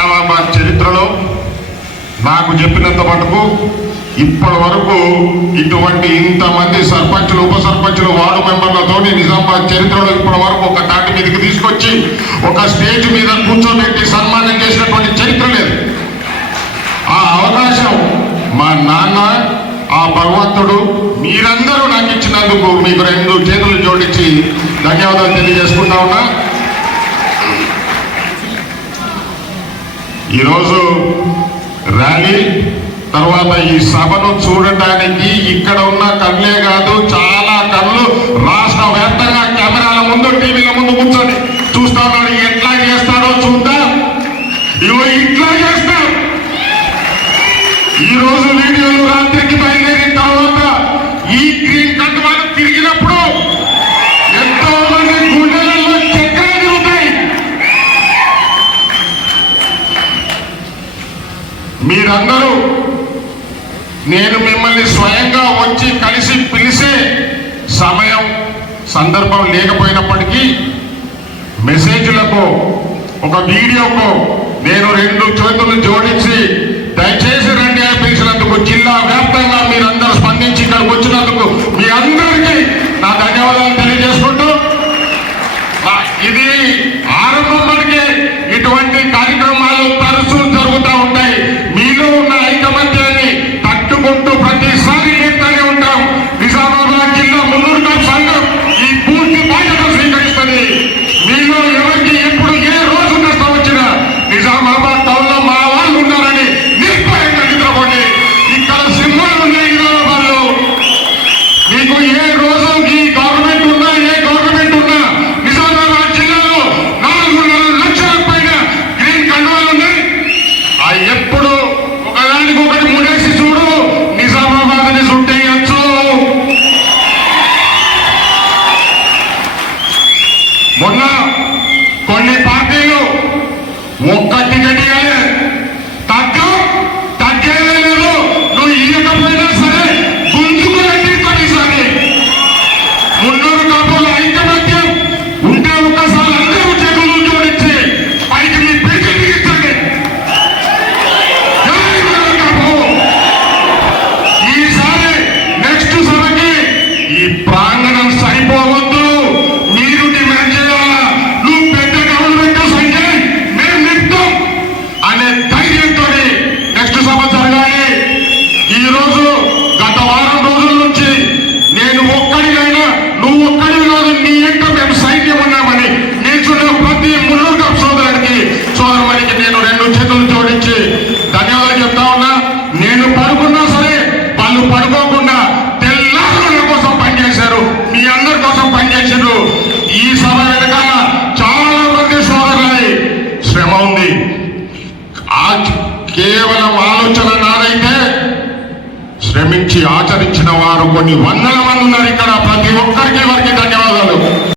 నిజామాబాద్ చరిత్రలో నాకు చెప్పినంత మటుకు ఇప్పటి వరకు ఇటువంటి ఇంతమంది సర్పంచులు ఉప సర్పంచులు వార్డు మెంబర్లతో నిజామాబాద్ చరిత్రలో ఇప్పటి వరకు ఒక తాటి మీదకి తీసుకొచ్చి ఒక స్టేజ్ మీద కూర్చోబెట్టి సన్మానం చేసినటువంటి చరిత్ర లేదు. ఆ అవకాశం మా నాన్న ఆ భగవంతుడు మీరందరూ నాకు ఇచ్చినందుకు మీకు రెండు చేతులు జోడించి ధన్యవాదాలు తెలియజేసుకుంటా ఉన్నా. ఈరోజు ర్యాలీ తర్వాత ఈ సభను చూడటానికి ఇక్కడ ఉన్న కళ్ళే కాదు చాలా కళ్ళు రాష్ట్ర వ్యాప్తంగా కెమెరాల ముందు టీవీల ముందు కూర్చొని చూస్తా ఉన్నాడు. ఎట్లా చేస్తాడో చూద్దాం. ఇవో ఇట్లా చేస్తాం. ఈ రోజు వీడియోలు రాత్రికి బయలుదేరిన మీరందరూ నేను మిమ్మల్ని స్వయంగా వచ్చి కలిసి పిలిచే సమయం సందర్భం లేకపోయినప్పటికీ మెసేజ్లకు ఒక వీడియోకు నేను రెండు చేతులు జోడించి దయచేసి రండి అని పిలిచినందుకు జిల్లా వ్యాప్తంగా మీరందరూ స్పందించి ఇక్కడికి వచ్చినందుకు మీ అందరికీ నా ధన్యవాదాలు ఒక్క టికెట్ రెండు చేతులు జోడించి ధన్యవాదాలు చెప్తా ఉన్నా నేను పడుకున్నా సరే వాళ్ళు పడుకోకుండా తెల్లారుల కోసం పనిచేశారు. మీ అందరి కోసం పనిచేసారు ఈ సభ వెనకాల చాలా మంది సోదరులని శ్రమ ఉంది. ఆ కేవలం ఆలోచన నాదైతే శ్రమించి ఆచరించిన వారు కొన్ని వందల మంది ఉన్నారు ఇక్కడ. ప్రతి ఒక్కరికి వారికి ధన్యవాదాలు?